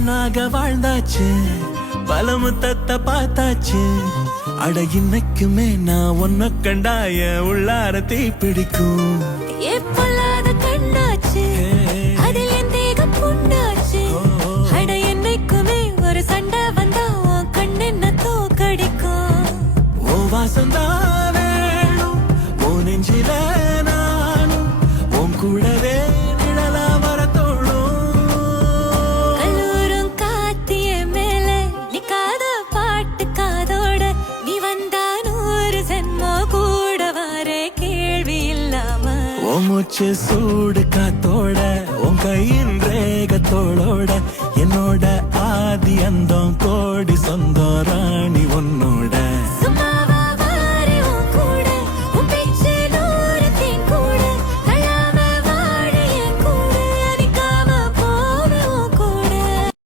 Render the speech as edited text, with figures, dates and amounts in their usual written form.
ஒன்னாக வாழ்ந்தாச்சு, பல முத்தத்தை பார்த்தாச்சு. அட இன்னைக்குமே நான் ஒன்ன கண்டாய உள்ளார தீ பிடிக்கும். எப்பொல்லாத கண்ணாச்சு, அதில் என் தேகம் புண்ணாச்சு. அட என்னைக்குமே ஒரு சண்டை வந்தா உன் கண்ணென்ன தோக்கடிக்கும். ஓ வாசந்தான் வேணும், ஓ நெஞ்சில நானும் உன் கூடவே நிழலா வர தோணும். கல்லூரும் காத்திய மேல நிக்காத பாட்டு காதோட, நீ வந்தா 100 ஜென்மோ கூட வர கேள்வி இல்லாம. ஓ மூச்சு சூடு காத்தோட, உன் கையின் ரேகத்தோளோட